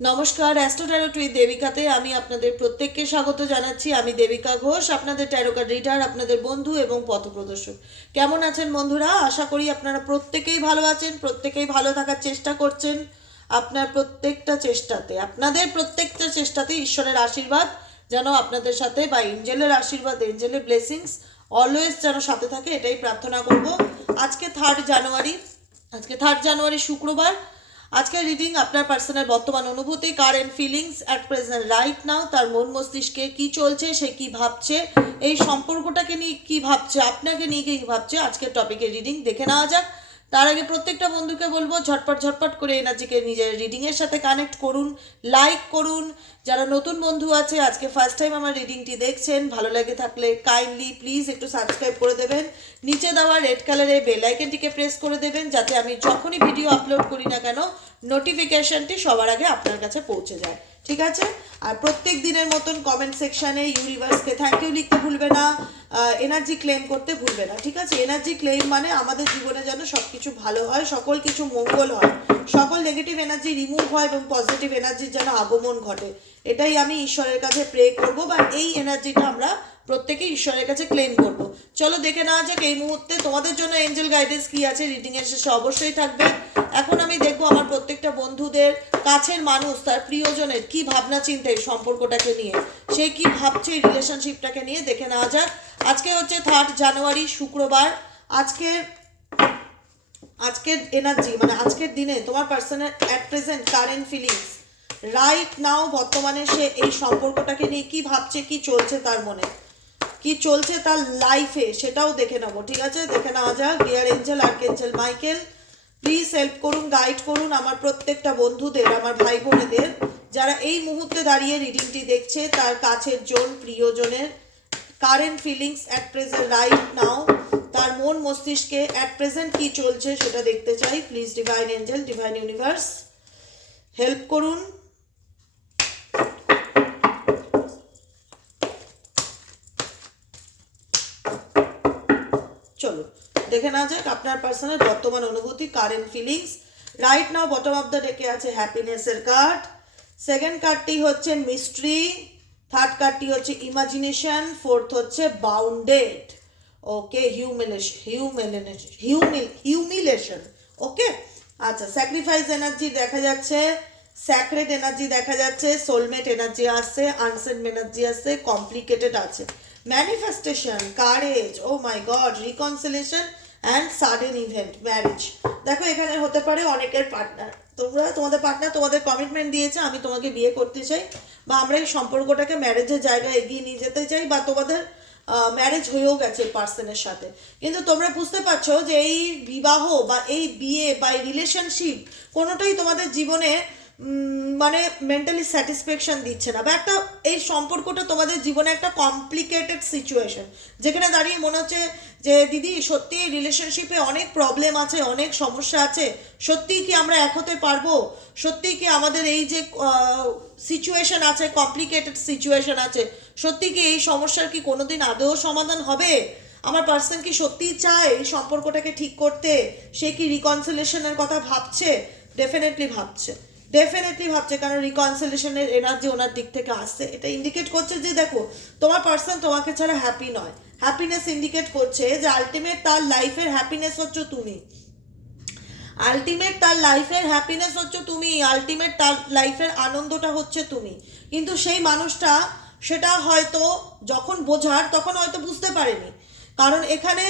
নমস্কার astro taro টুই দেবিকাতে আমি আপনাদের প্রত্যেককে স্বাগত জানাচ্ছি। আমি দেবিকা ঘোষ, আপনাদের ট্যারোকার রিডার আপনাদের বন্ধু এবং পথপ্রদর্শক কেমন আছেন বন্ধুরা? আশা করি আপনারা প্রত্যেকেই ভালো আছেন, প্রত্যেকেই ভালো থাকার চেষ্টা করছেন। আপনার প্রত্যেকটা চেষ্টাতে, আপনাদের প্রত্যেকটা চেষ্টাতে ঈশ্বরের আশীর্বাদ, যেন আপনাদের সাথে বা এঞ্জেলের আশীর্বাদ, এঞ্জেলের ব্লেসিংস অলওয়েজ যেন সাথে থাকে, এটাই প্রার্থনা করব। আজকে থার্ড জানুয়ারি আজকে থার্ড জানুয়ারি শুক্রবার। আজকের রিডিং আপনার পার্সোনাল বর্তমান অনুভূতি current feelings at present right now তার মন মস্তিষ্কে কি চলছে, সে কি ভাবছে, এই সম্পর্কটাকে নিয়ে কি ভাবছে, আপনাকে নিয়ে কি ভাবছে, আজকের টপিকের রিডিং দেখে নেওয়া যাক। তার আগে প্রত্যেকটা বন্ধুকে বলব, ঝটপট ঝটপট করে এনার্জিকে নিজের রিডিংয়ের সাথে কানেক্ট করুন লাইক করুন যারা নতুন বন্ধু আছে, আজকে ফার্স্ট টাইম আমার রিডিংটি দেখছেন, ভালো লাগে থাকলে কাইন্ডলি প্লিজ একটু সাবস্ক্রাইব করে দেবেন। নিচে দেওয়া রেড কালারের বেল আইকনটিকে প্রেস করে দেবেন, যাতে আমি যখনই ভিডিও আপলোড করি না কেন নোটিফিকেশনটি সবার আগে আপনার কাছে পৌঁছে যায়। ঠিক আছে? আর প্রত্যেক দিনের মতন কমেন্ট সেকশানে ইউনিভার্সকে থ্যাংক ইউ লিখতে ভুলবে না এনার্জি ক্লেম করতে ভুলবে না, ঠিক আছে? এনার্জি ক্লেম মানে আমাদের জীবনে যেন সব কিছু ভালো হয়, সকল কিছু মঙ্গল হয়। সকল নেগেটিভ এনার্জি রিমুভ হয় এবং পজিটিভ এনার্জির যেন আগমন ঘটে। এটাই আমি ঈশ্বরের কাছে প্রে করব বা এই এনার্জিটা আমরা প্রত্যেকে ঈশ্বরের কাছে ক্লেম করব। চলো দেখে নেওয়া যাক এই মুহূর্তে তোমাদের জন্য এঞ্জেল গাইডেন্স কি আছে রিডিং এর শেষে অবশ্যই থাকবে। এখন আমি দেখব আমার প্রত্যেকটা বন্ধুদের, কাছের মানুষ, তার প্রিয়জনের কি ভাবনা চিন্তা সম্পর্কটাকে নিয়ে। সে কি ভাবছে এই রিলেশনশিপটাকে নিয়ে? দেখে নেওয়া যাক। আজকে হচ্ছে থার্ড জানুয়ারি শুক্রবার। আজকে, আজকের এনার্জি মানে আজকের দিনে তোমার পার্সনের at present current feelings right now বর্তমানে সে এই সম্পর্কটাকে নিয়ে কি ভাবছে, কি চলছে তার মনে? কি চলছে তার লাইফে সেটাও দেখে নেব, ঠিক আছে? দেখে নেওয়া যাক। Dear angel archangel Michael please help করুন গাইড করুন আমার প্রত্যেকটা বন্ধুদের, আমার ভাই বোনেদের যারা এই মুহূর্তে দাঁড়িয়ে রিডিংটি দেখছে, তার কাছের জন, প্রিয়জনের current feelings at present right now তার মন মস্তিষ্কে অ্যাট প্রেজেন্ট কী চলছে সেটা দেখতে চাই। Please divine angel divine universe help করুন চলো দেখে না যাক আপনার পার্সোনাল বর্তমান অনুভূতি current feelings right now bottom of the ডেকে আছে হ্যাপিনেসের কার্ড সেকেন্ড কার্ডটি হচ্ছে মিস্ট্রি থার্ড কার্ডটি হচ্ছে ইমাজিনেশন ফোর্থ হচ্ছে bounded okay humiliation humiliation humil humiliation okay আচ্ছা স্যাক্রিফাইস এনার্জি দেখা যাচ্ছে। স্যাক্রেট এনার্জি দেখা যাচ্ছে। সোলমেট এনার্জি আসছে। আনসেন্ট এনার্জি আসছে। কমপ্লিকেটেড আছে। Manifestation courage oh my god reconciliation and sudden event marriage দেখো, এখানে হতে পারে অনেকের পার্টনার তোমরা, তোমাদের পার্টনার তোমাদের কমিটমেন্ট দিয়েছে, আমি তোমাকে বিয়ে করতে চাই, বা আমরা এই সম্পর্কটাকে ম্যারেজের জায়গায় এগিয়ে নিয়ে যেতে চাই, বা তোমাদের ম্যারেজ হয়েও গেছে পার্সনের সাথে। কিন্তু তোমরা বুঝতে পারছ যে এই বিবাহ বা এই বিয়ে বা এই রিলেশনশিপ কোনোটাই তোমাদের জীবনে মানে মেন্টালি স্যাটিসফ্যাকশন দিচ্ছে না। বা একটা, এই সম্পর্কটা তোমাদের জীবনে একটা কমপ্লিকেটেড সিচুয়েশন যেখানে দাঁড়িয়ে মনে হচ্ছে যে, দিদি, সত্যি রিলেশনশিপে অনেক প্রবলেম আছে, অনেক সমস্যা আছে। সত্যিই কি আমরা এক হতে পারব? সত্যিই কি আমাদের এই যে সিচুয়েশন আছে কমপ্লিকেটেড সিচুয়েশন আছে সত্যি কি এই সমস্যার কি কোনোদিন আদৌ সমাধান হবে? আমার পার্সন কি সত্যিই চায় এই সম্পর্কটাকে ঠিক করতে? সে কি রিকনসিলেশনের কথা ভাবছে? ডেফিনেটলি ভাবছে। ডেফিনেটলি ভাবছে, কারণ রিকনসিলেশনের এনার্জি ওনার দিক থেকে আসছে। এটা ইন্ডিকেট করছে যে, দেখো, তোমার পার্সন তোমাকে ছাড়া হ্যাপি নয়। হ্যাপিনেস ইন্ডিকেট করছে যে আলটিমেট তার লাইফের হ্যাপিনেস হচ্ছে তুমি। আলটিমেট তার লাইফের হ্যাপিনেস হচ্ছে তুমি আলটিমেট তার লাইফের আনন্দটা হচ্ছে তুমি। কিন্তু সেই মানুষটা, সেটা হয়তো যখন বোঝার, তখন হয়তো বুঝতে পারেনি। কারণ এখানে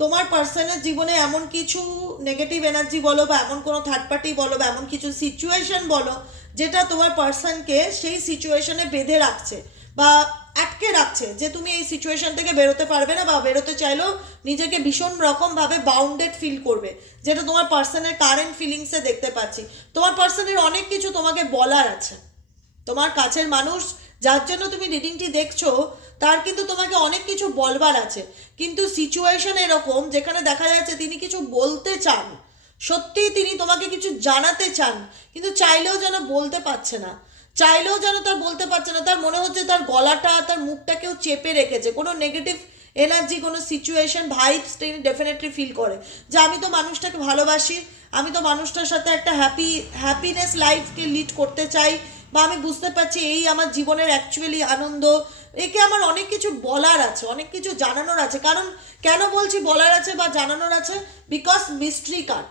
তোমার পার্সনের জীবনে এমন কিছু নেগেটিভ এনার্জি বলো বা এমন কোনো থার্ড পার্টি বলো বা এমন কিছু সিচুয়েশন বলো, যেটা তোমার পার্সনকে সেই সিচুয়েশনে বেঁধে রাখছে বা আটকে রাখছে যে তুমি এই সিচুয়েশন থেকে বেরোতে পারবে না বা বেরোতে চাইলেও নিজেকে ভীষণ রকমভাবে বাউন্ডেড ফিল করবে, যেটা তোমার পার্সনের কারেন্ট ফিলিংসে দেখতে পাচ্ছি। তোমার পার্সনের অনেক কিছু তোমাকে বলার আছে। তোমার কাছের মানুষ যার জন্য তুমি রিডিংটি দেখছ, তার কিন্তু তোমাকে অনেক কিছু বলবার আছে। কিন্তু সিচুয়েশন এরকম যেখানে দেখা যাচ্ছে তিনি কিছু বলতে চান, সত্যিই তিনি তোমাকে কিছু জানাতে চান, কিন্তু চাইলেও যেন বলতে পারছে না। চাইলেও যেন তার বলতে পারছে না, তার মনে হচ্ছে তার গলাটা, তার মুখটা কেউ চেপে রেখেছে। কোনো নেগেটিভ এনার্জি কোনো সিচুয়েশন ভাইবস তিনি ডেফিনেটলি ফিল করে যে, আমি তো মানুষটাকে ভালোবাসি, আমি তো মানুষটার সাথে একটা হ্যাপি হ্যাপিনেস লাইফকে লিড করতে চাই বা আমি বুঝতে পারছি এই আমার জীবনের অ্যাকচুয়ালি আনন্দ। একে আমার অনেক কিছু বলার আছে, অনেক কিছু জানানোর আছে। কারণ কেন বলছি বলার আছে বা জানানোর আছে? বিকজ মিস্ট্রি কার্ড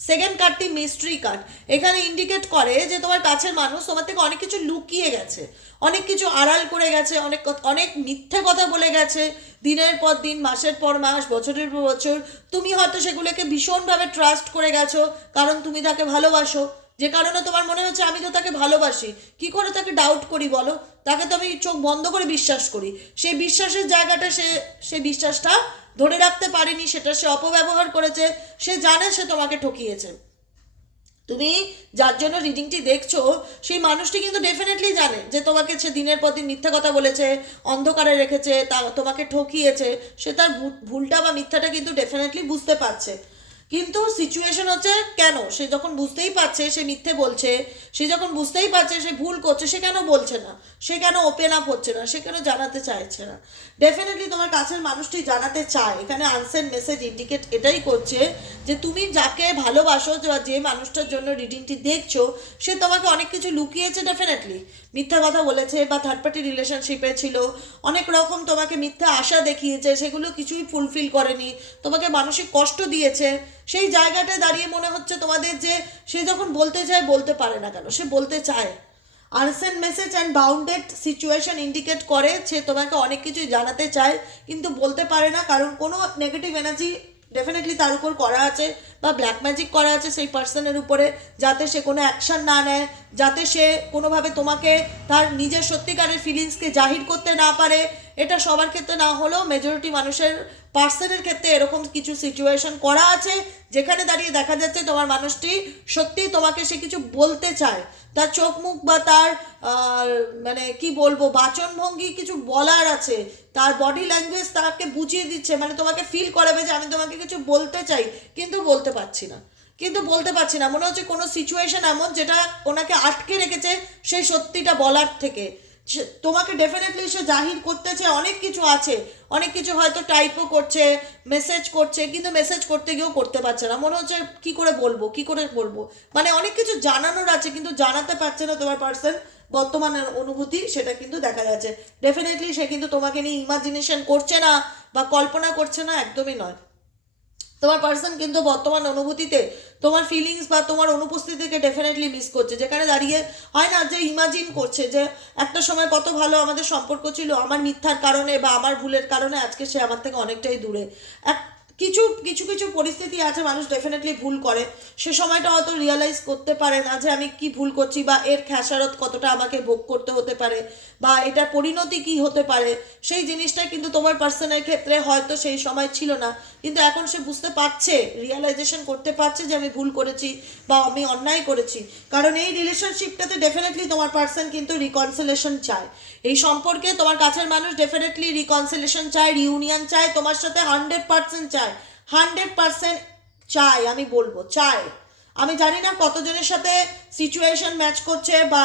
সেকেন্ড কার্ডটি মিস্ট্রি কার্ড এখানে ইন্ডিকেট করে যে তোমার কাছের মানুষ তোমার থেকে অনেক কিছু লুকিয়ে গেছে। অনেক কিছু আড়াল করে গেছে, অনেক অনেক মিথ্যে কথা বলে গেছে। দিনের পর দিন, মাসের পর মাস, বছরের পর বছর, তুমি হয়তো সেগুলোকে ভীষণভাবে ট্রাস্ট করে গেছো, কারণ তুমি তাকে ভালোবাসো। যে কারণে তোমার মনে হচ্ছে আমি তো তাকে ভালোবাসি। কি করে তাকে ডাউট করি বলো? তাকে তো আমি চোখ বন্ধ করে বিশ্বাস করি। সেই বিশ্বাসের জায়গাটা সে সে বিশ্বাসটা ধরে রাখতে পারেনি, সেটা সে অপব্যবহার করেছে, সে জানে সে তোমাকে ঠকিয়েছে। তুমি যার জন্য রিডিংটি দেখছ, সেই মানুষটি কিন্তু ডেফিনেটলি জানে যে তোমাকে সে দিনের পর দিন মিথ্যা কথা বলেছে, অন্ধকারে রেখেছে, তা তোমাকে ঠকিয়েছে, সে তার ভুলটা বা মিথ্যাটা কিন্তু ডেফিনেটলি বুঝতে পারছে। কিন্তু সিচুয়েশন হচ্ছে কেন? সে যখন বুঝতেই পারছে, সে মিথ্যে বলছে, সে যখন বুঝতেই পারছে, সে ভুল করছে, সে কেন বলছে না? সে কেন ওপেন আপ হচ্ছে না? সে কেন জানাতে চাইছে না? ডেফিনেটলি তোমার কাছের মানুষটি জানাতে চায়। এখানে আনসেন মেসেজ ইন্ডিকেট এটাই করছে যে তুমি যাকে ভালোবাসো বা যে মানুষটার জন্য রিডিংটি দেখছ, সে তোমাকে অনেক কিছু লুকিয়েছে ডেফিনেটলি মিথ্যা কথা বলেছে বা থার্ড পার্টি রিলেশনশিপে ছিল। অনেক রকম তোমাকে মিথ্যা আশা দেখিয়েছে, সেগুলো কিছুই ফুলফিল করেনি। তোমাকে মানসিক কষ্ট দিয়েছে। সেই জায়গাটায় দাঁড়িয়ে মনে হচ্ছে তোমাদের যে সে যখন বলতে চায়, বলতে পারে না কেন, সে বলতে চায়। Unsent message and bounded situation indicate করে সে তোমাকে অনেক কিছুই জানাতে চায়, কিন্তু বলতে পারে না, কারণ কোনো নেগেটিভ এনার্জি ডেফিনেটলি তার উপর করা আছে বা ব্ল্যাক ম্যাজিক করা আছে সেই পার্সনের উপরে, যাতে সে কোনো অ্যাকশন না নেয়, যাতে সে কোনোভাবে তোমাকে তার নিজের সত্যিকারের ফিলিংসকে জাহির করতে না পারে এটা সবার ক্ষেত্রে না হলেও মেজরিটি মানুষের পার্সনের ক্ষেত্রে এরকম কিছু সিচুয়েশন করা আছে, যেখানে দাঁড়িয়ে দেখা যাচ্ছে তোমার মানুষটি সত্যিই তোমাকে সে কিছু বলতে চায়। তার চোখ মুখ বা তার মানে কি বলব, বাচনভঙ্গি কিছু বলার আছে, তার বডি ল্যাঙ্গুয়েজ তাকে বুঝিয়ে দিচ্ছে মানে তোমাকে ফিল করাবে যে আমি তোমাকে কিছু বলতে চাই, কিন্তু বলতে পারছি না। কিন্তু বলতে পারছি না, মনে হচ্ছে কোনো সিচুয়েশন এমন যেটা ওনাকে আটকে রেখেছে সেই সত্যিটা বলার থেকে। তোমাকে ডেফিনেটলি সে জাহির করতেছে অনেক কিছু আছে। অনেক কিছু হয়তো টাইপও করছে মেসেজ করছে, কিন্তু মেসেজ করতে গিয়েও করতে পারছে না। মনে হচ্ছে কি করে বলব, কি করে বলব? মানে অনেক কিছু জানানোর আছে, কিন্তু জানাতে পারছে না তোমার পার্সন বর্তমানের অনুভূতি, সেটা কিন্তু দেখা যাচ্ছে। ডেফিনেটলি সে কিন্তু তোমাকে নিয়ে ইমাজিনেশন করছে না বা কল্পনা করছে না, একদমই নয়। তোমার পার্সন কিন্তু বর্তমান অনুভূতিতে, তোমার ফিলিংস বা তোমার অনুপস্থিতিকে ডেফিনেটলি মিস করছে। যেখানে দাঁড়িয়ে হয় না যে ইমাজিন করছে যে, একটা সময় কত ভালো আমাদের সম্পর্ক ছিল, আমার মিথ্যার কারণে বা আমার ভুলের কারণে আজকে সে আমার থেকে অনেকটাই দূরে। এক কিছু কিছু কিছু পরিস্থিতি আছে, মানুষ ডেফিনেটলি ভুল করে। সে সময়টা হয়তো রিয়েলাইজ করতে পারে না যে আমি কি ভুল করছি বা এর খেসারত কতটা আমাকে ভোগ করতে হতে পারে বা এটার পরিণতি কি হতে পারে। সেই জিনিসটা কিন্তু তোমার পার্সনের ক্ষেত্রে হয়তো সেই সময় ছিল না। কিন্তু এখন সে বুঝতে পারছে রিয়েলাইজেশন করতে পারছে যে আমি ভুল করেছি বা আমি অন্যায় করেছি। কারণ এই রিলেশনশিপটাতে ডেফিনেটলি তোমার পার্সন কিন্তু রিকনসিলেশন চায়। এই সম্পর্কে তোমার কাছের মানুষ ডেফিনেটলি রিকনসিলেশন চায় রিউনিয়ন চায়, তোমার সাথে হান্ড্রেড পার্সেন্ট চায়। হান্ড্রেড পার্সেন্ট চাই, আমি বলব চায় আমি জানি না কতজনের সাথে সিচুয়েশন ম্যাচ করছে বা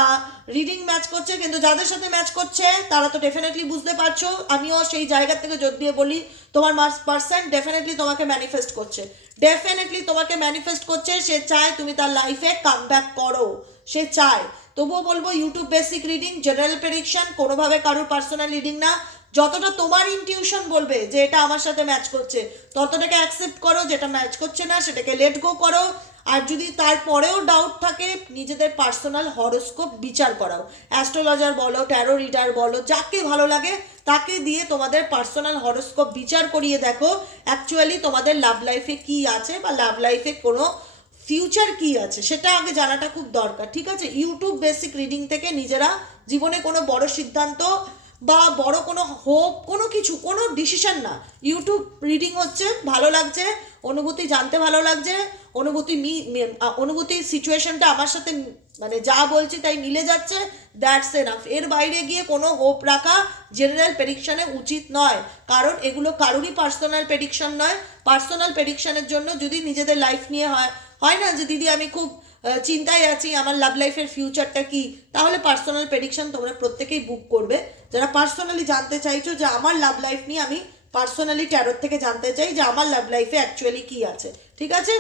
রিডিং ম্যাচ করছে, কিন্তু যাদের সাথে ম্যাচ করছে, তারা তো ডেফিনেটলি বুঝতে পারছ। আমিও সেই জায়গা থেকে জোর দিয়ে বলি, তোমার পার্সেন্ট ডেফিনেটলি তোমাকে ম্যানিফেস্ট করছে। ডেফিনেটলি তোমাকে ম্যানিফেস্ট করছে, সে চায় তুমি তার লাইফে কাম ব্যাক করো। সে চায়। তবুও বলব YouTube basic reading general prediction কোনোভাবে কারোর পার্সোনাল রিডিং না। যতটা তোমার ইনটিউশন বলবে যে এটা আমার সাথে ম্যাচ করছে, ততটাকে অ্যাকসেপ্ট করো যেটা ম্যাচ করছে না, সেটাকে লেট গো করো। আর যদি তারপরেও ডাউট থাকে, নিজেদের পার্সোনাল হরোস্কোপ বিচার করাও। অ্যাস্ট্রোলজার বলো ট্যারো রিডার বলো, যাকে ভালো লাগে, তাকে দিয়ে তোমাদের পার্সোনাল হরোস্কোপ বিচার করিয়ে দেখো অ্যাকচুয়ালি তোমাদের লাভ লাইফে কি আছে বা লাভ লাইফে কোনো ফিউচার কি আছে, সেটা আগে জানাটা খুব দরকার, ঠিক আছে? ইউটিউব বেসিক রিডিং থেকে নিজেরা জীবনে কোনো বড় সিদ্ধান্ত বা বড় কোনো হোপ কোনো কিছু, কোনো ডিসিশন না। ইউটিউব রিডিং হচ্ছে, ভালো লাগছে, অনুভূতি জানতে ভালো লাগছে, অনুভূতি মি অনুভূতির সিচুয়েশনটা আমার সাথে মানে যা বলছি তাই মিলে যাচ্ছে দ্যাটস এনাফ এর বাইরে গিয়ে কোনো হোপ রাখা জেনারেল প্রেডিকশনে উচিত নয়। কারণ এগুলো কারোরই পার্সোনাল প্রেডিকশন নয়। পার্সোনাল প্রেডিকশানের জন্য যদি নিজেদের লাইফ নিয়ে হয় হয় না যে, দিদি, আমি খুব চিন্তায় আছি, আমার লাভ লাইফের ফিউচারটা কি? তাহলে পার্সোনাল প্রেডিকশন তোমরা প্রত্যেকেই বুক করবে। যারা পার্সোনালি জানতে চাইছো যে আমার লাভ লাইফ নিয়ে আমি পার্সোনালি ট্যারোর থেকে জানতে চাই যে আমার লাভ লাইফে অ্যাকচুয়ালি কি আছে, ঠিক আছে?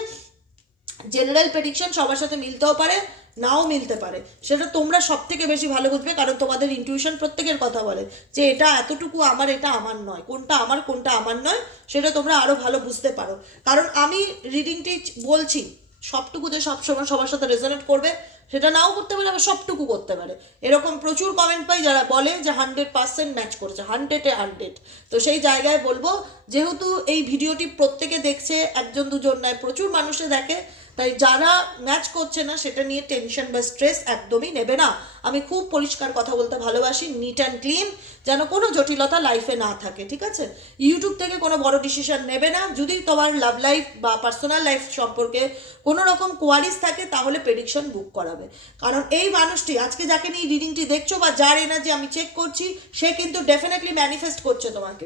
জেনারেল প্রেডিকশন সবার সাথে মিলতেও পারে, নাও মিলতে পারে। সেটা তোমরা সব থেকে বেশি ভালো বুঝবে, কারণ তোমাদের ইনটিউশন প্রত্যেকের কথা বলে যে এটা এতটুকু আমার, এটা আমার নয়। কোনটা আমার কোনটা আমার নয়, সেটা তোমরা আরও ভালো বুঝতে পারো। কারণ আমি রিডিংটি বলছি সবটুকু যে সবসময় সবার সাথে রেজনেট করবে, সেটা নাও করতে পারে, আবার সবটুকু করতে পারে। এরকম প্রচুর কমেন্ট পাই যারা বলে যে হান্ড্রেড পার্সেন্ট ম্যাচ করেছে হান্ড্রেডে হান্ড্রেড তো সেই জায়গায় বলব, যেহেতু এই ভিডিওটি প্রত্যেকে দেখছে, একজন দুজন নয়, প্রচুর মানুষে দেখে, তাই যারা ম্যাচ করছে না, সেটা নিয়ে টেনশন বা স্ট্রেস একদমই নেবে না। আমি খুব পরিষ্কার কথা বলতে ভালোবাসি নিট অ্যান্ড ক্লিন যেন কোনো জটিলতা লাইফে না থাকে, ঠিক আছে? ইউটিউব থেকে কোনো বড় ডিসিশন নেবে না। যদি তোমার লাভ লাইফ বা পার্সোনাল লাইফ সম্পর্কে কোনো রকম কোয়ারিজ থাকে, তাহলে প্রেডিকশন বুক করাবে। কারণ এই মানুষটি, আজকে যাকে নিয়ে রিডিংটি দেখছ বা যার এনার্জি আমি চেক করছি, সে কিন্তু ডেফিনেটলি ম্যানিফেস্ট করছে তোমাকে।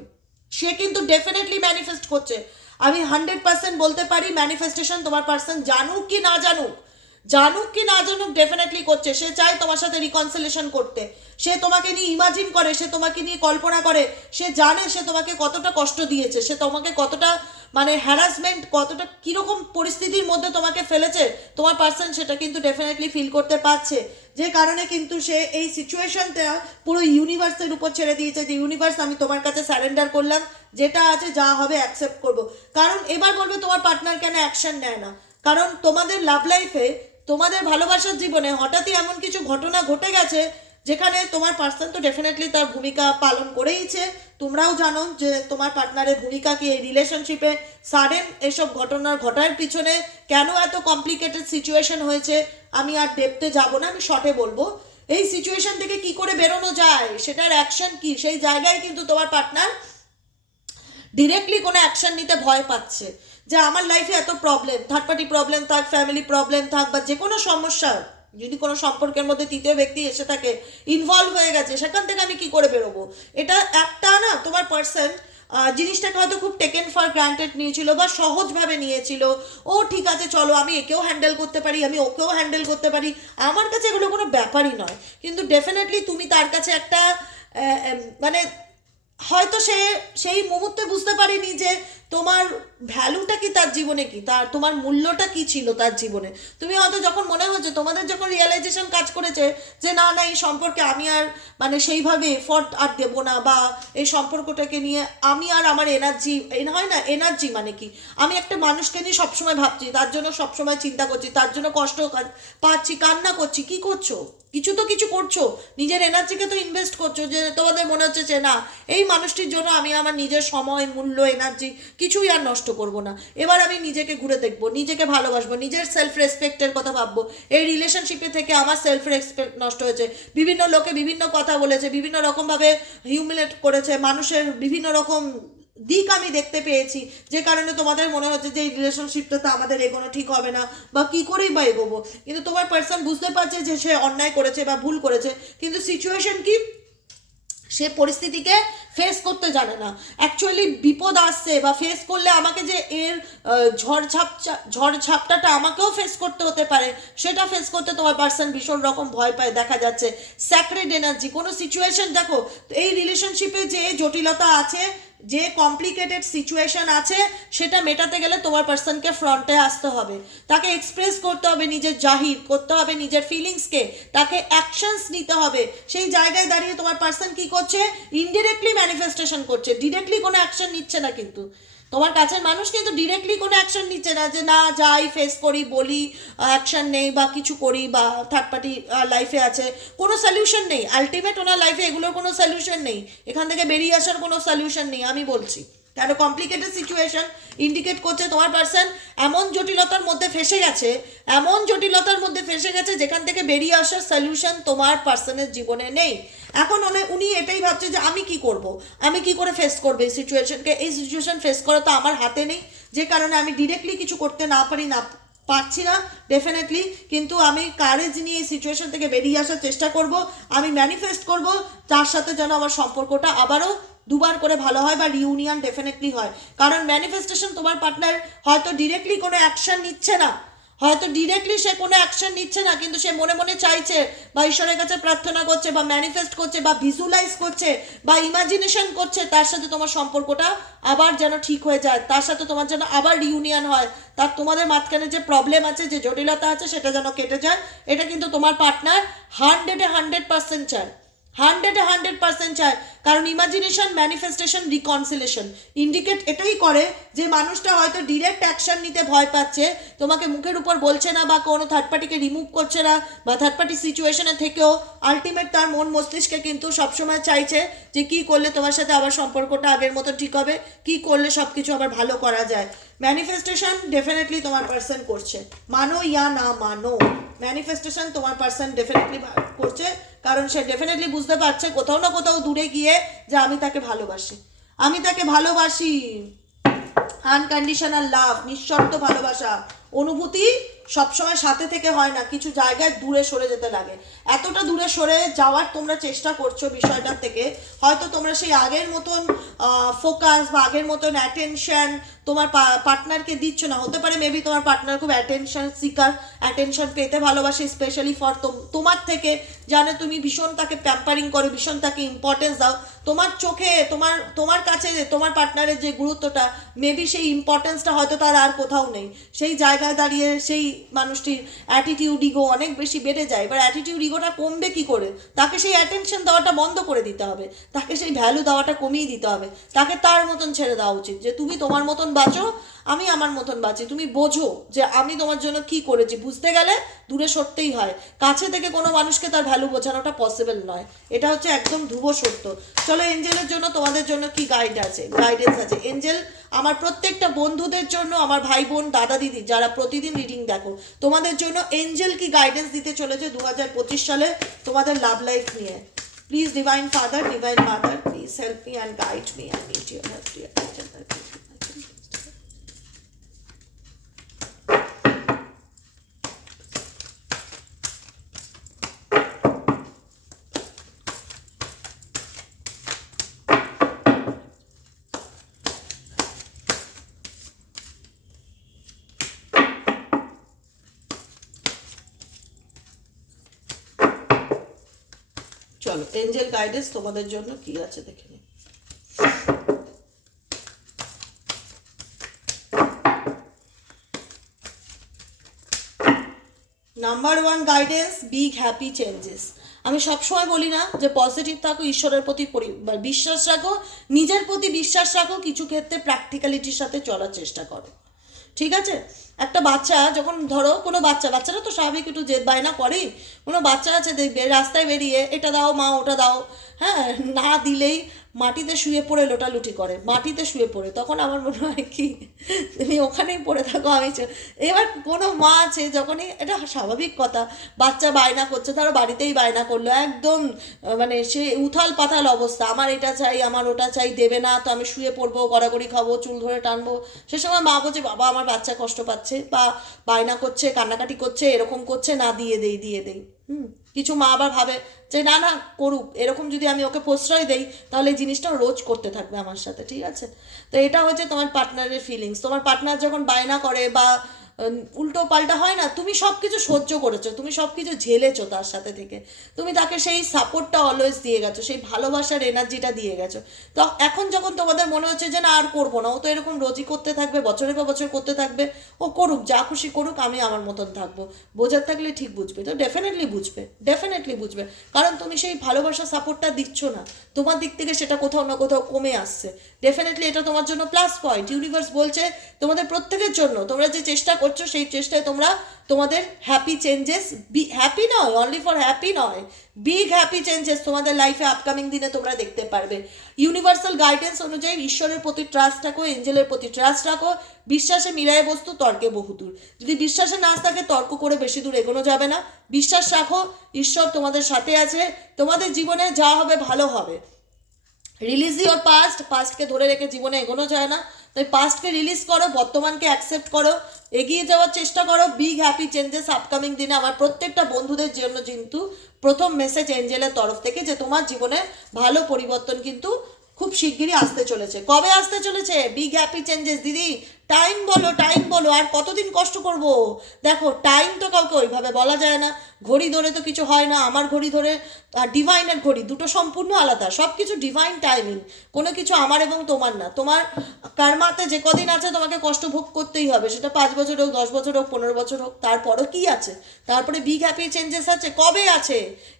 সে কিন্তু ডেফিনেটলি ম্যানিফেস্ট করছে। আমি হান্ড্রেড পার্সেন্ট বলতে পারি ম্যানিফেস্টেশন তোমার পার্সন জানুক কি না জানুক জানুক কি না জানুক ডেফিনেটলি করছে। সে চায় তোমার সাথে রিকনসিলেশন করতে। সে তোমাকে নিয়ে ইমাজিন করে, সে তোমাকে নিয়ে কল্পনা করে। সে জানে সে তোমাকে কতটা কষ্ট দিয়েছে, সে তোমাকে কতটা মানে হ্যারাসমেন্ট কতটা, কীরকম পরিস্থিতির মধ্যে তোমাকে ফেলেছে, তোমার পার্সন সেটা কিন্তু ডেফিনেটলি ফিল করতে পারছে। যে কারণে কিন্তু সে এই সিচুয়েশনটা পুরো ইউনিভার্সের উপর ছেড়ে দিয়েছে। যে ইউনিভার্স আমি তোমার কাছে স্যারেন্ডার করলাম, যেটা আছে যা হবে অ্যাকসেপ্ট করব। কারণ এবার বলবে তোমার পার্টনার কেন অ্যাকশন নেয় না? কারণ তোমাদের লাভ লাইফে তোমাদের ভালোবাসার জীবনে হঠাৎই এমন কিছু ঘটনা ঘটে গেছে যেখানে তোমার পার্সন তো ডেফিনেটলি তার ভূমিকা পালন করেইছে। তোমরাও জানো যে তোমার পার্টনারের ভূমিকা কি এই রিলেশনশিপে সাডেন এসব ঘটনার ঘটার পিছনে কেন এত কমপ্লিকেটেড সিচুয়েশন হয়েছে? আমি আর ডেপতে যাব না, আমি শর্টে বলব। এই সিচুয়েশন থেকে কি করে বেরোনো যায়? সেটার অ্যাকশন কি? সেই জায়গায় কিন্তু তোমার পার্টনার ডিরেক্টলি কোনো অ্যাকশন নিতে ভয় পাচ্ছে। যে আমার লাইফে এত প্রবলেম থার্ড পার্টি প্রবলেম থাক ফ্যামিলি প্রবলেম থাক বা যে কোনো সমস্যা, যদি কোনো সম্পর্কের মধ্যে তৃতীয় ব্যক্তি এসে থাকে ইনভলভ হয়ে গেছে, সেখান থেকে আমি কি করে বেরোবো? এটা একটা না, তোমার পার্সন জিনিসটাকে হয়তো খুব টেকেন ফর গ্রান্টেড নিয়েছিল বা সহজভাবে নিয়েছিল। ও ঠিক আছে, চলো, আমি একেও হ্যান্ডেল করতে পারি, আমি ওকেও হ্যান্ডেল করতে পারি। আমার কাছে এগুলো কোনো ব্যাপারই নয়। কিন্তু ডেফিনেটলি তুমি তার কাছে একটা মানে হয়তো সে সেই মুহূর্তে বুঝতে পারেনি যে তোমার ভ্যালুটা কি তার জীবনে কি? তার, তোমার মূল্যটা কি ছিল তার জীবনে? তুমি হয়তো যখন মনে হচ্ছে, তোমাদের যখন রিয়েলাইজেশন কাজ করেছে যে, না না, এই সম্পর্কে আমি আর মানে সেইভাবে এফর্ট আর দেবো না বা এই সম্পর্কটাকে নিয়ে আমি আর আমার এনার্জি হয় না এনার্জি মানে কি? আমি একটা মানুষকে নিয়ে সবসময় ভাবছি, তার জন্য সবসময় চিন্তা করছি, তার জন্য কষ্ট পাচ্ছি, কান্না করছি। কি করছ? কিছু তো কিছু করছ। নিজের এনার্জিকে তো ইনভেস্ট করছ যে, তোমাদের মনে হচ্ছে যে, না, এই মানুষটির জন্য আমি আমার নিজের সময়, মূল্য এনার্জি কিছুই আর নষ্ট করব না। এবার আমি নিজেকে ঘুরে দেখব, নিজেকে ভালোবাসবো, নিজের সেলফ রেসপেক্টের কথা ভাববো। এই রিলেশনশিপে থেকে আমার সেলফ রেসপেক্ট নষ্ট হয়েছে। বিভিন্ন লোকে বিভিন্ন কথা বলেছে, বিভিন্ন রকমভাবে হিউমিলেট করেছে, মানুষের বিভিন্ন রকম দিক আমি দেখতে পেয়েছি। যে কারণে তোমাদের মনে হচ্ছে যে এই রিলেশনশিপটাতে আমাদের এগোনো ঠিক হবে না, বা কি করেই বা এগোবো। কিন্তু তোমার পার্সন বুঝতে পারছে যে সে অন্যায় করেছে বা ভুল করেছে। কিন্তু সিচুয়েশন কি? সে পরিস্থিতিকে ফেস করতে জানে না। অ্যাকচুয়ালি বিপদ আসছে বা ফেস করলে আমাকে যে এর ঝড়ঝাপ ঝড় ঝাপটা ঝড় ঝাপটাটা আমাকেও ফেস করতে হতে পারে। সেটা ফেস করতে তোমার পার্সন ভীষণ রকম ভয় পায়, দেখা যাচ্ছে। স্যাক্রেড এনার্জি কোনো সিচুয়েশন দেখো, এই রিলেশনশিপে যে জটিলতা আছে যে কমপ্লিকেটেড সিচুয়েশন আছে, সেটা মেটাতে গেলে তোমার পার্সনকে ফ্রন্টে আসতে হবে। তাকে এক্সপ্রেস করতে হবে নিজের জাহির, করতে হবে নিজের ফিলিংসকে তাকে অ্যাকশনস নিতে হবে। সেই জায়গায় দাঁড়িয়ে তোমার পার্সন কি করছে? ইনডিরেক্টলি ম্যানিফেস্টেশন করছে। ডিরেক্টলি কোনো অ্যাকশন নিচ্ছে না কিন্তু। তোমার কাছের মানুষ কিন্তু ডিরেক্টলি কোনো অ্যাকশন নিচ্ছে না যে, না, যাই ফেস করি, বলি অ্যাকশন নেই বা কিছু করি বা থার্ড পার্টি লাইফে আছে। কোনো সলিউশন নেই। আলটিমেট ওনার লাইফে এগুলোর কোনো সলিউশন নেই। এখান থেকে বেরিয়ে আসার কোনো সলিউশন নেই, আমি বলছি। কেন? কমপ্লিকেটেড সিচুয়েশন ইন্ডিকেট করছে তোমার পার্সন এমন জটিলতার মধ্যে ফেসে গেছে, এমন জটিলতার মধ্যে ফেসে গেছে যেখান থেকে বেরিয়ে আসার সলিউশন তোমার পার্সনের জীবনে নেই। এখন উনি- উনি এটাই ভাবছে যে আমি কি করব? আমি কি করে ফেস করব এই সিচুয়েশনকে এই সিচুয়েশন ফেস করা তো আমার হাতে নেই। যে কারণে আমি ডিরেক্টলি কিছু করতে না পারি, না পারছি না ডেফিনেটলি কিন্তু আমি কারেজ নিয়ে এই সিচুয়েশন থেকে বেরিয়ে আসার চেষ্টা করব, আমি ম্যানিফেস্ট করব, তার সাথে যেন আমার সম্পর্কটা আবারও দুবার করে ভালো হয় বা রিউনিয়ন ডেফিনেটলি হয়। কারণ ম্যানিফেস্টেশন তোমার পার্টনার হয়তো ডিরেক্টলি কোনো অ্যাকশন নিচ্ছে না। হয়তো ডিরেক্টলি সে কোনো অ্যাকশন নিচ্ছে না, কিন্তু সে মনে মনে চাইছে বা ঈশ্বরের কাছে প্রার্থনা করছে বা ম্যানিফেস্ট করছে বা ভিজুয়ালাইজ করছে বা ইমাজিনেশন করছে, তার সাথে তোমার সম্পর্কটা আবার যেন ঠিক হয়ে যায়, তার সাথে তোমার যেন আবার রিউনিয়ন হয়। তার তোমাদের মাঝখানে যে প্রবলেম আছে, যে জটিলতা আছে, সেটা যেন কেটে যায়, এটা কিন্তু তোমার পার্টনার হান্ড্রেডে হান্ড্রেড পার্সেন্ট চায়। হান্ড্রেডে হান্ড্রেড পার্সেন্ট চায়। কারণ ইমাজিনেশন ম্যানিফেস্টেশন রিকনসিলেশন ইন্ডিকেট এটাই করে যে মানুষটা হয়তো ডিরেক্ট অ্যাকশন নিতে ভয় পাচ্ছে, তোমাকে মুখের উপর বলছে না বা কোনো থার্ড পার্টিকে রিমুভ করছে না বা থার্ড পার্টি সিচুয়েশনে থেকেও আলটিমেট তার মন মস্তিষ্কে কিন্তু সবসময় চাইছে যে কি করলে তোমার সাথে আবার সম্পর্কটা আগের মতো ঠিক হবে, কি করলে সব কিছু আবার ভালো করা যায়। ম্যানিফেস্টেশন ডেফিনেটলি তোমার পার্সন করছে। মানো ইয়া না মানো। ম্যানিফেস্টেশন তোমার পার্সন ডেফিনেটলি করছে, কারণ সে ডেফিনেটলি বুঝতে পারছে কোথাও না কোথাও দূরে গিয়ে যে আমি তাকে ভালোবাসি। আমি তাকে ভালোবাসি। আনকন্ডিশনাল লাভ নিঃশর্ত ভালোবাসা, অনুভূতি সবসময় সাথে থেকে হয় না, কিছু জায়গায় দূরে সরে যেতে লাগে। এতটা দূরে সরে যাওয়ার তোমরা চেষ্টা করছ বিষয়টার থেকে, হয়তো তোমরা সেই আগের মতন ফোকাস বা আগের মতন অ্যাটেনশন তোমার পার্টনারকে দিচ্ছ না। হতে পারে মেবি তোমার পার্টনার খুব অ্যাটেনশন সিকার অ্যাটেনশন পেতে ভালোবাসে স্পেশালি ফর তোমার থেকে জানে তুমি ভীষণ তাকে প্যাম্পারিং করো, ভীষণ তাকে ইম্পর্টেন্স দাও। তোমার চোখে, তোমার তোমার কাছে যে তোমার পার্টনারের যে গুরুত্বটা মেবি সেই ইম্পর্টেন্সটা হয়তো তার আর কোথাও নেই। সেই জায়গায় দাঁড়িয়ে, সেই মানুষটির অ্যাটিটিউড ইগো অনেক বেশি বেড়ে যায়। এবার অ্যাটিটিউড ইগোটা কমবে কি করে? তাকে সেই অ্যাটেনশন দেওয়াটা বন্ধ করে দিতে হবে। তাকে সেই ভ্যালু দেওয়াটা কমিয়ে দিতে হবে। তাকে তার মতন ছেড়ে দেওয়া উচিত যে, তুমি তোমার মতন বাঁচো আমি আমার মতন বাঁচি। তুমি বোঝো যে আমি তোমার জন্য কি করেছি। বুঝতে গেলে দূরে সরতেই হয়। কাছে থেকে কোনো মানুষকে তার ভ্যালু বোঝানোটা পসিবল নয়। এটা হচ্ছে একদম ধ্রুব সত্য। চলো এঞ্জেলের জন্য তোমাদের জন্য কি গাইড আছে? গাইডেন্স আছে। এঞ্জেল আমার প্রত্যেকটা বন্ধুদের জন্য, আমার ভাই বোন, দাদা দিদি, যারা প্রতিদিন রিডিং দেখো, তোমাদের জন্য এঞ্জেল কি গাইডেন্স দিতে চলেছে দু হাজার পঁচিশ সালে তোমাদের লাভ লাইফ নিয়ে? Please divine father divine mother please help me and guide me and need your help চলো এঞ্জেল গাইডেন্স তোমাদের জন্য কি আছে দেখে নিই। Number one guidance big happy changes আমি সবসময় বলি না যে পজিটিভ থাকো, ঈশ্বরের প্রতি পরি- বিশ্বাস রাখো, নিজের প্রতি বিশ্বাস রাখো, কিছু ক্ষেত্রে প্র্যাকটিক্যালিটির সাথে চলার চেষ্টা করো। ঠিক আছে? একটা বাচ্চা, যখন ধরো কোনো বাচ্চা, বাচ্চারা তো স্বাভাবিক একটু জেদ বায়না করেই। কোনো বাচ্চা আছে দেখবে, রাস্তায় বেরিয়ে এটা দাও, মা ওটা দাও হ্যাঁ না দিলেই মাটিতে শুয়ে পড়ে লোটালুটি করে, মাটিতে শুয়ে পড়ে। তখন আমার মনে হয় কি, তুমি ওখানেই পড়ে থাকো, আমি এবার কোনো মা আছে যখনই, এটা স্বাভাবিক কথা, বাচ্চা বায়না করছে, ধরো বাড়িতেই বায়না করল, একদম মানে সে উথাল পাথাল অবস্থা, আমার এটা চাই, আমার ওটা চাই, দেবে না, তো আমি শুয়ে পড়ব, গড়াগড়ি খাব, চুল ধরে টানবো। সে সময় মা বলছে, বাবা, আমার বাচ্চা কষ্ট পাচ্ছে। বা বায়না করছে, কান্নাকাটি করছে, এরকম করছে, না, দিয়ে দেই দিয়ে দেই। হুম, কিছু মা আবার ভাবে যে, না না, করুক, এরকম যদি আমি ওকে প্রশ্রয় দেই, তাহলে এই জিনিসটা রোজ করতে থাকবে আমার সাথে, ঠিক আছে? তো এটা হচ্ছে তোমার পার্টনারের ফিলিংস তোমার পার্টনার যখন বায়না করে বা উল্টো পাল্টা হয় না। তুমি সব কিছু সহ্য করেছ, তুমি সব কিছু ঝেলেছো তার সাথে থেকে। তুমি তাকে সেই সাপোর্টটা অলওয়েজ দিয়ে গেছো, সেই ভালোবাসার এনার্জিটা দিয়ে গেছো। তো এখন যখন তোমাদের মনে হচ্ছে যে না, আর করব না, ও তো এরকম রোজই করতে থাকবে, বছরের পর বছর করতে থাকবে, ও করুক, যা খুশি করুক, আমি আমার মতন থাকব। বোঝার থাকলে ঠিক বুঝবে, তো ডেফিনেটলি বুঝবে ডেফিনেটলি বুঝবে। কারণ তুমি সেই ভালোবাসা সাপোর্টটা দিচ্ছ না, তোমার দিক থেকে সেটা কোথাও না কোথাও কমে আসছে। ডেফিনেটলি এটা তোমার জন্য প্লাস পয়েন্ট ইউনিভার্স বলছে তোমাদের প্রত্যেকের জন্য, তোমরা যে চেষ্টা করছ, সেই চেষ্টায় তোমরা তোমাদের হ্যাপি চেঞ্জেস বি হ্যাপি নয় অনলি ফর হ্যাপি নয় বিগ হ্যাপি চেঞ্জেস তোমাদের লাইফে আপকামিং দিনে তোমরা দেখতে পারবে। ইউনিভার্সাল গাইডেন্স অনুযায়ী ঈশ্বরের প্রতি ট্রাস্ট রাখো এঞ্জেলের প্রতি ট্রাস্ট রাখো, বিশ্বাসে মিলায় বস্তু, তর্কে বহুদূর। যদি বিশ্বাসে না থাকে, তর্ক করে বেশি দূর এগোনো যাবে না। বিশ্বাস রাখো, ঈশ্বর তোমাদের সাথে আছে, তোমাদের জীবনে যা হবে ভালো হবে। রিলিজ ইওর পাস্ট পাস্টকে ধরে রেখে জীবনে এগোনো যায় না। তাই পাস্টকে রিলিজ করো, বর্তমানকে অ্যাকসেপ্ট করো, এগিয়ে যাওয়ার চেষ্টা করো বিগ হ্যাপি চেঞ্জেস আপকামিং দিনে আমার প্রত্যেকটা বন্ধুদের জন্য কিন্তু প্রথম মেসেজ এঞ্জেলের তরফ থেকে যে তোমার জীবনে ভালো পরিবর্তন কিন্তু খুব শিগগিরই আসতে চলেছে। কবে আসতে চলেছে? বিগ হ্যাপি চেঞ্জেস দিদি। টাইম বলো টাইম বলো, আর কতদিন কষ্ট করব? দেখো টাইম তো কাউকে ওইভাবে বলা যায় না। ঘড়ি ধরে তো কিছু হয় না, আমার ঘড়ি ধরে, আর ডিভাইনের ঘড়ি, দুটো সম্পূর্ণ আলাদা সব কিছু ডিভাইন টাইমিং কোনো কিছু আমার এবং তোমার না। তোমার কারমাতে যে কদিন আছে তোমাকে কষ্ট ভোগ করতেই হবে, সেটা পাঁচ বছর হোক, দশ বছর হোক, পনেরো বছর হোক, তারপরও কি আছে? তারপরে বিগ হ্যাপি চেঞ্জেস আছে, কবে আছে?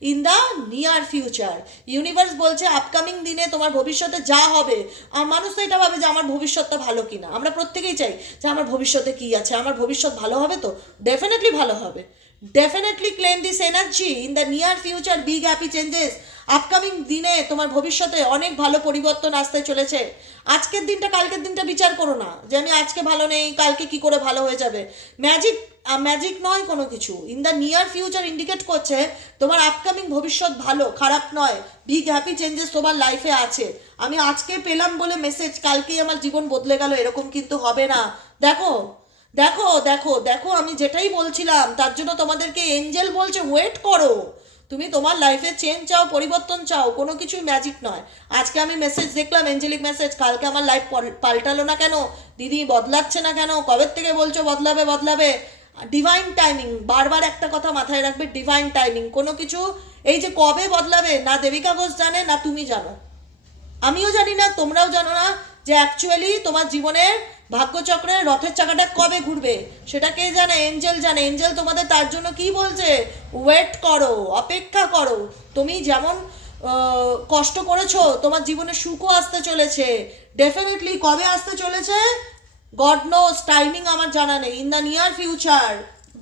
In the near future universe বলছে আপকামিং দিনে তোমার ভবিষ্যতে যা হবে, আর মানুষ তো এটা ভাবে যে আমার ভবিষ্যৎটা ভালো কিনা। আমরা প্রত্যেকেই চাই যে আমার ভবিষ্যতে কি আছে আমার ভবিষ্যৎ ভালো হবে তো? ডেফিনেটলি ভালো হবে। Definitely claim this energy in the near future big happy changes upcoming দিনে তোমার ভবিষ্যতে অনেক ভালো পরিবর্তন আসতে চলেছে। আজকের দিনটা, কালকের দিনটা বিচার করো না যে আমি আজকে ভালো নেই, কালকে কি করে ভালো হয়ে যাবে। ম্যাজিক ম্যাজিক নয় কোনো কিছু। In the near future indicate করছে তোমার আপকামিং ভবিষ্যৎ ভালো, খারাপ নয়। বিগ হ্যাপি চেঞ্জেস তোমার লাইফে আছে। আমি আজকে পেলাম বলে মেসেজ কালকেই আমার জীবন বদলে গেল, এরকম কিন্তু হবে না। দেখো দেখো দেখো দেখো, আমি যেটাই বলছিলাম, তার জন্য তোমাদেরকে এঞ্জেল বলছে ওয়েট করো। তুমি তোমার লাইফে চেঞ্জ চাও, পরিবর্তন চাও, কোনো কিছুই ম্যাজিক নয়। আজকে আমি মেসেজ দেখলাম এঞ্জেলিক মেসেজ কালকে আমার লাইফ পাল্টালো না কেন? দিদি বদলাচ্ছে না কেন? কবের থেকে বলছো বদলাবে বদলাবে? ডিভাইন টাইমিং বারবার একটা কথা মাথায় রাখবে ডিভাইন টাইমিং কোনো কিছু, এই যে কবে বদলাবে, না দেবিকা ঘোষ জানে, না তুমি জানো। আমিও জানি না, তোমরাও জানো না যে অ্যাকচুয়ালি তোমার জীবনের ভাগ্যচক্রের রথের চাকাটা কবে ঘুরবে? সেটা কে জানে? এঞ্জেল জানে। এঞ্জেল তোমাদের তার জন্য কি বলছে? ওয়েট করো, অপেক্ষা করো। তুমি যেমন কষ্ট করেছ, তোমার জীবনে সুখও আসতে চলেছে। ডেফিনেটলি কবে আসতে চলেছে? গড নোস টাইমিং আমার জানা নেই। In the near future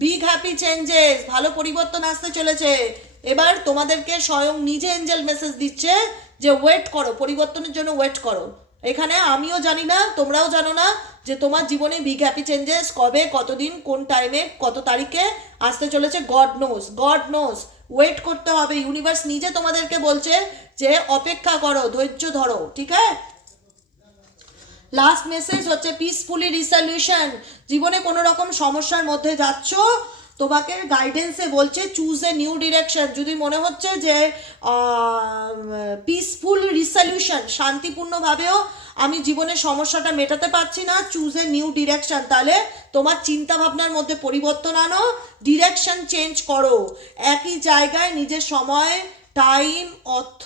big happy changes ভালো পরিবর্তন আসতে চলেছে। এবার তোমাদেরকে স্বয়ং নিজে এঞ্জেল মেসেজ দিচ্ছে যে ওয়েট করো, পরিবর্তনের জন্য ওয়েট করো। এখানে আমিও জানি না, তোমরাও জানো না যে তোমার জীবনে বিগ হ্যাপি চেঞ্জেস কবে, কতদিন, কোন টাইমে কত তারিখে আসতে চলেছে? God knows God knows wait করতে হবে। ইউনিভার্স নিজে তোমাদেরকে বলছে যে, অপেক্ষা করো, ধৈর্য ধরো, ঠিক আছে? লাস্ট মেসেজ হচ্ছে পিসফুলি রিসলিউশন জীবনে কোনো রকম সমস্যার মধ্যে যাচ্ছ তোমাকে গাইডেন্সে বলছে চুজ এ নিউ ডিরেকশন যদি মনে হচ্ছে যে পিসফুল রিসলিউশন শান্তিপূর্ণভাবেও আমি জীবনের সমস্যাটা মেটাতে পারছি না চুজ এ নিউ ডিরেকশন তাহলে তোমার চিন্তা ভাবনার মধ্যে পরিবর্তন আনো ডিরেকশন চেঞ্জ করো। একই জায়গায় নিজের সময় টাইম অর্থ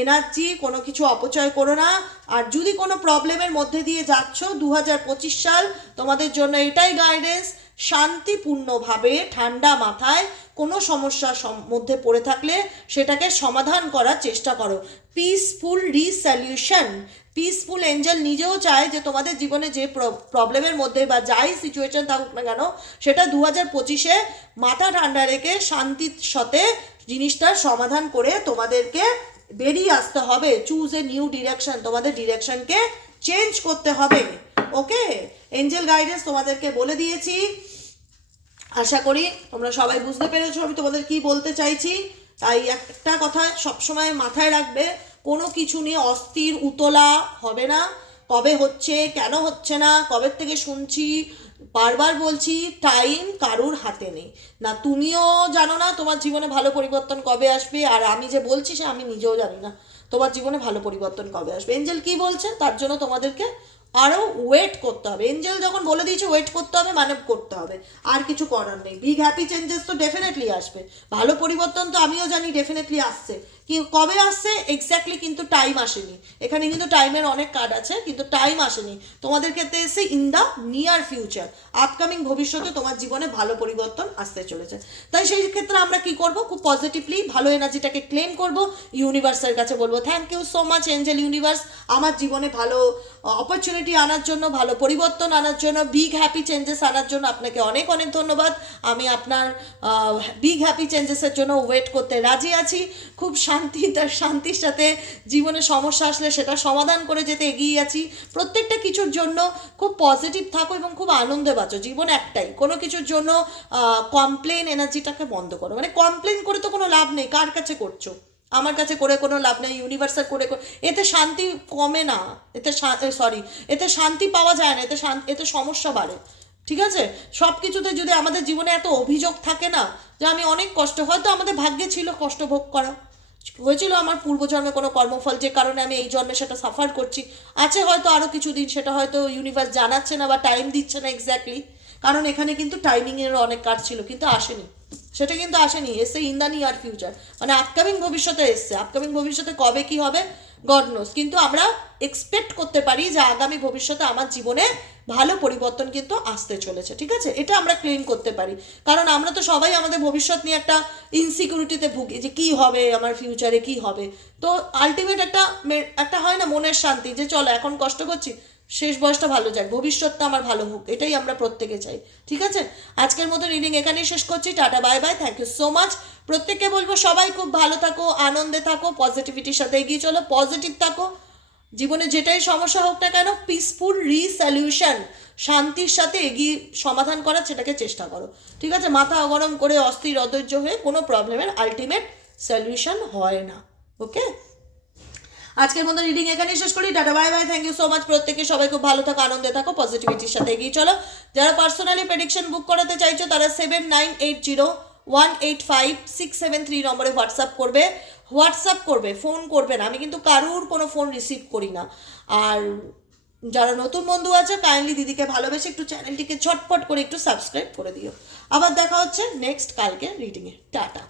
এনার্জি কোনো কিছু অপচয় করো না। আর যদি কোনো প্রবলেমের মধ্যে দিয়ে যাচ্ছ দু হাজার পঁচিশ সাল, তোমাদের জন্য এটাই গাইডেন্স শান্তিপূর্ণভাবে, ঠান্ডা মাথায়, কোনো সমস্যার মধ্যে পড়ে থাকলে সেটাকে সমাধান করার চেষ্টা করো। পিসফুল রিসলিউশন পিসফুল এঞ্জেল নিজেও চায় যে তোমাদের জীবনে যে প্রবলেমের মধ্যে বা যাই সিচুয়েশন থাকুক না কেন, সেটা দু হাজার পঁচিশে মাথা ঠান্ডা রেখে শান্তির সাথে জিনিসটার সমাধান করে তোমাদেরকে বেরিয়ে আসতে হবে। চুজ এ নিউ ডিরেকশন তোমাদের ডিরেকশনকে চেঞ্জ করতে হবে। ওকে এঞ্জেল গাইডেন্স তোমাদেরকে বলে দিয়েছি। আশা করি তোমরা সবাই বুঝতে পেরেছ আমি তোমাদের কি বলতে চাইছি। তাই একটা কথা সবসময় মাথায় রাখবে। কোনো কিছু নিয়ে অস্থির উতলা হবে না। কবে হচ্ছে, কেন হচ্ছে না, কবে থেকে শুনছি, বারবার বলছি টাইম কারুর হাতে নেই। না, তুমিও জানো না তোমার জীবনে ভালো পরিবর্তন কবে আসবে, আর আমি যে বলছি সে আমি নিজেও জানি না তোমার জীবনে ভালো পরিবর্তন কবে আসবে। এঞ্জেল কি বলছে? তার জন্য তোমাদেরকে আরও ওয়েট করতে হবে। এঞ্জেল যখন বলে দিয়েছে ওয়েট করতে হবে মানে করতে হবে। আর কিছু করার নেই। বিগ হ্যাপি চেঞ্জেস তো ডেফিনেটলি আসবে। ভালো পরিবর্তন তো আমিও জানি ডেফিনেটলি আসছে। কি, কবে আসছে? এক্স্যাক্টলি কিন্তু টাইম আসেনি। এখানে কিন্তু টাইমের অনেক কার্ড আছে, কিন্তু টাইম আসেনি। তোমাদের ক্ষেত্রে এসে in the near future upcoming ভবিষ্যতে তোমার জীবনে ভালো পরিবর্তন আসতে চলেছে। তাই সেই ক্ষেত্রে আমরা কি করব? খুব পজিটিভলি ভালো এনার্জিটাকে ক্লেম করব। ইউনিভার্সের কাছে বলব thank you so much angel universe আমার জীবনে ভালো অপরচুনিটি আনার জন্য, ভালো পরিবর্তন আনার জন্য বিগ হ্যাপি চেঞ্জেস আনার জন্য আপনাকে অনেক অনেক ধন্যবাদ। আমি আপনার বিগ হ্যাপি চেঞ্জেসের জন্য ওয়েট করতে রাজি আছি। খুব শান্তি তার শান্তির সাথে জীবনে সমস্যা আসলে সেটা সমাধান করে যেতে এগিয়ে আছি। প্রত্যেকটা কিছুর জন্য খুব পজিটিভ থাকো এবং খুব আনন্দে বাঁচো, জীবন একটাই। কোনো কিছুর জন্য কমপ্লেন এনার্জিটাকে বন্ধ করো। মানে কমপ্লেন করে তো কোনো লাভ নেই, কার কাছে করছ? আমার কাছে করে কোনো লাভ নেই ইউনিভার্সাল করে এতে শান্তি কমে না। এতে সরি এতে শান্তি পাওয়া যায় না, এতে এতে সমস্যা বাড়ে। ঠিক আছে? সব কিছুতে যদি আমাদের জীবনে এত অভিযোগ থাকে না, যে আমি অনেক কষ্ট, হয়তো আমাদের ভাগ্যে ছিল কষ্ট ভোগ করা। হয়েছিল আমার পূর্বজন্মে কোনো কর্মফল যে কারণে আমি এই জন্মে সেটা সাফার করছি। আছে হয়তো আরও কিছুদিন, সেটা হয়তো ইউনিভার্স জানাচ্ছে না বা টাইম দিচ্ছে না এক্স্যাক্টলি কারণ এখানে কিন্তু টাইমিংয়েরও অনেক কাজ ছিল, কিন্তু আসেনি। সেটা কিন্তু আসেনি, এসে ইন দ্য নিয়ার ফিউচার মানে আপকামিং ভবিষ্যতে এসছে। আপকামিং ভবিষ্যতে কবে কি হবে? গড নোস কিন্তু আমরা এক্সপেক্ট করতে পারি যে আগামী ভবিষ্যতে আমার জীবনে ভালো পরিবর্তন কিন্তু আসতে চলেছে, ঠিক আছে? এটা আমরা ক্লেম করতে পারি। কারণ আমরা তো সবাই আমাদের ভবিষ্যৎ নিয়ে একটা ইনসিকিউরিটিতে ভুগি যে কি হবে, আমার ফিউচারে কি হবে? তো আলটিমেট একটা একটা হয় না মনের শান্তি যে চলো এখন কষ্ট করছি, শেষ বয়সটা ভালো যাক, ভবিষ্যৎটা আমার ভালো হোক, এটাই আমরা প্রত্যেকে চাই, ঠিক আছে? আজকের মতো রিডিং এখানেই শেষ করছি, tata bye bye thank you so much প্রত্যেককে বলব সবাই খুব ভালো থাকো, আনন্দে থাকো পজিটিভিটির সাথে এগিয়ে চলো পজিটিভ থাকো জীবনে যেটাই সমস্যা হোক না কেন পিসফুল রিসলিউশন শান্তির সাথে এগিয়ে সমাধান করার সেটাকে চেষ্টা করো। ঠিক আছে? মাথা অগরম করে অস্থির, অধৈর্য হয়ে কোনো প্রবলেমের আলটিমেট সলিউশন হয় না। ওকে আজকের মতো রিডিং এখানেই শেষ করি। Tata bye bye thank you so much প্রত্যেকে সবাই খুব ভালো থাকো, আনন্দে থাকো পজিটিভিটির সাথে এগিয়ে চলো। যারা পার্সোনালি প্রেডিকশন বুক করাতে চাইছো, তারা seven nine eight zero one eight five six seven three নম্বরে হোয়াটসঅ্যাপ করবে। হোয়াটসঅ্যাপ করবে, ফোন করবে না। আমি কিন্তু কারুর কোনো ফোন রিসিভ করি না। আর যারা নতুন বন্ধু আছে কাইন্ডলি দিদিকে ভালোবেসে একটু চ্যানেলটিকে ছটপট করে একটু সাবস্ক্রাইব করে দিও। আবার দেখা হচ্ছে নেক্সট কালকে রিডিংয়ে টাটা।